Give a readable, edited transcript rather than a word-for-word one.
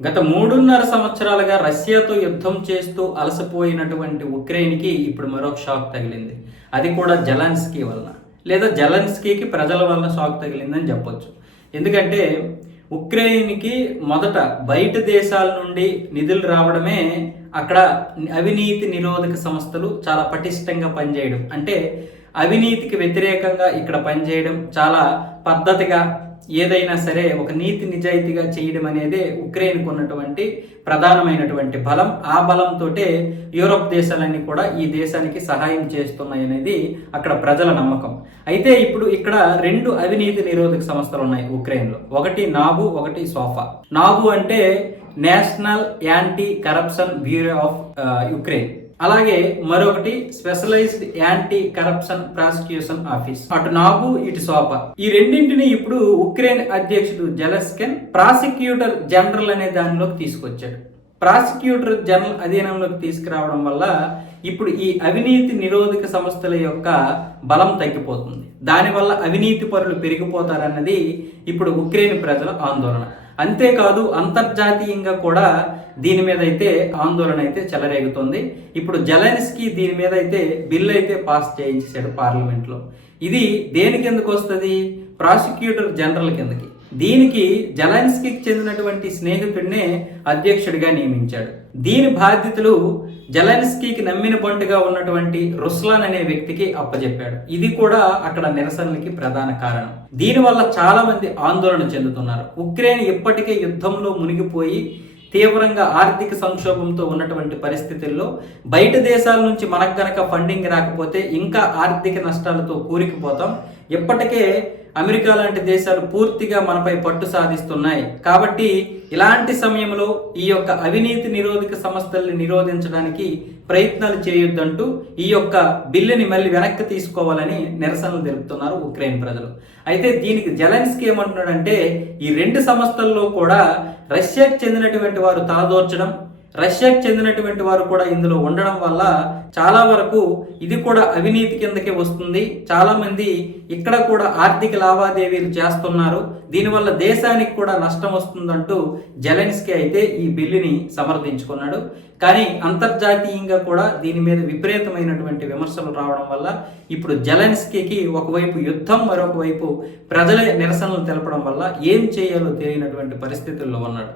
గత 3.5 సంవత్సరాలుగా రష్యాతో యుద్ధం చేస్తూ అలసిపోయినటువంటి ఉక్రెయిన్‌కి ఇప్పుడు మరొక షాక్ తగిలింది. అది కూడా జెలెన్స్కీ వలన. లేదా జెలెన్స్కీకి ప్రజల వలన షాక్ తగిలిందని చెప్పొచ్చు. ఎందుకంటే ఉక్రెయిన్‌కి మొదట బయట దేశాల నుండి నిధులు రావడమే అక్కడ అవినీతి నిరోధక సంస్థలు చాలా పటిష్టంగా పనిచేయడం. అంటే అవినీతికి వ్యతిరేకంగా ఇక్కడ పనిచేయడం చాలా పద్ధతిగా ఏదైనా సరే ఒక నీతి నిజాయితీగా చేయడం అనేదే ఉక్రెయిన్కు ఉన్నటువంటి ప్రధానమైనటువంటి బలం. ఆ బలంతోటే యూరోప్ దేశాలన్నీ కూడా ఈ దేశానికి సహాయం చేస్తున్నాయి అనేది అక్కడ ప్రజల నమ్మకం. అయితే ఇప్పుడు ఇక్కడ 2 అవినీతి నిరోధక సంస్థలు ఉన్నాయి ఉక్రెయిన్లో. ఒకటి నాబు, ఒకటి సోఫా. నాబు అంటే national anti corruption bureau of Ukraine. అలాగే మరొకటి specialised anti corruption prosecution office. అటు నాబు, ఇటు సోఫా. ఈ రెండింటిని ఇప్పుడు ఉక్రెయిన్ అధ్యక్షుడు జెలెన్స్కీ ప్రాసిక్యూటర్ జనరల్ అనే దానిలోకి తీసుకొచ్చాడు. ప్రాసిక్యూటర్ జనరల్ అధీనంలోకి తీసుకురావడం వల్ల ఇప్పుడు ఈ అవినీతి నిరోధక సంస్థల యొక్క బలం తగ్గిపోతుంది. దానివల్ల అవినీతి పరులు పెరిగిపోతారన్నది ఇప్పుడు ఉక్రెయిన్ ప్రజల ఆందోళన. అంతేకాదు అంతర్జాతీయంగా కూడా దీని మీద అయితే ఆందోళన అయితే చెలరేగుతుంది. ఇప్పుడు జెలెన్స్కీ దీని మీద అయితే బిల్ అయితే పాస్ చేయించాడు పార్లమెంట్లో. ఇది దేని కిందకు వస్తుంది? ప్రాసిక్యూటర్ జనరల్ కిందకి. దీనికి జెలెన్స్కీకి చెందినటువంటి స్నేహితుడినే అధ్యక్షుడిగా నియమించాడు. దీని బాధ్యతలు జెలెన్స్కీకి నమ్మిన బంటుగా ఉన్నటువంటి రుస్లాన్ అనే వ్యక్తికి అప్పచెప్పాడు. ఇది కూడా అక్కడ నిరసనలకి ప్రధాన కారణం. దీనివల్ల చాలా మంది ఆందోళన చెందుతున్నారు. ఉక్రెయిన్ ఇప్పటికే యుద్ధంలో మునిగిపోయి తీవ్రంగా ఆర్థిక సంక్షోభంతో ఉన్నటువంటి పరిస్థితుల్లో బయట దేశాల నుంచి మనకు గనక ఫండింగ్ రాకపోతే ఇంకా ఆర్థిక నష్టాలతో కూరుకుపోతాం. ఇప్పటికే అమెరికా లాంటి దేశాలు పూర్తిగా మనపై పట్టు సాధిస్తున్నాయి. కాబట్టి ఇలాంటి సమయంలో ఈ యొక్క అవినీతి నిరోధక సంస్థల్ని నిరోధించడానికి ప్రయత్నాలు చేయొద్దంటూ ఈ యొక్క బిల్లుని మళ్ళీ వెనక్కి తీసుకోవాలని నిరసనలు తెలుపుతున్నారు ఉక్రెయిన్ ప్రజలు. అయితే దీనికి జెలెన్స్కీ ఏమంటున్నాడంటే ఈ 2 సంస్థల్లో కూడా రష్యాకు చెందినటువంటి వారు తలదోర్చడం, రష్యాకు చెందినటువంటి వారు కూడా ఇందులో ఉండడం వల్ల చాలా వరకు ఇది కూడా అవినీతి కిందకే వస్తుంది. చాలా మంది ఇక్కడ కూడా ఆర్థిక లావాదేవీలు చేస్తున్నారు. దీనివల్ల దేశానికి కూడా నష్టం వస్తుందంటూ జెలెన్స్కీ అయితే ఈ బిల్లుని సమర్థించుకున్నాడు. కానీ అంతర్జాతీయంగా కూడా దీని మీద విపరీతమైనటువంటి విమర్శలు రావడం వల్ల ఇప్పుడు జెలెన్స్కీకి ఒకవైపు యుద్ధం, మరొక వైపు ప్రజలే నిరసనలు తెలపడం వల్ల ఏం చేయాలో తెలియనటువంటి పరిస్థితుల్లో ఉన్నాడు.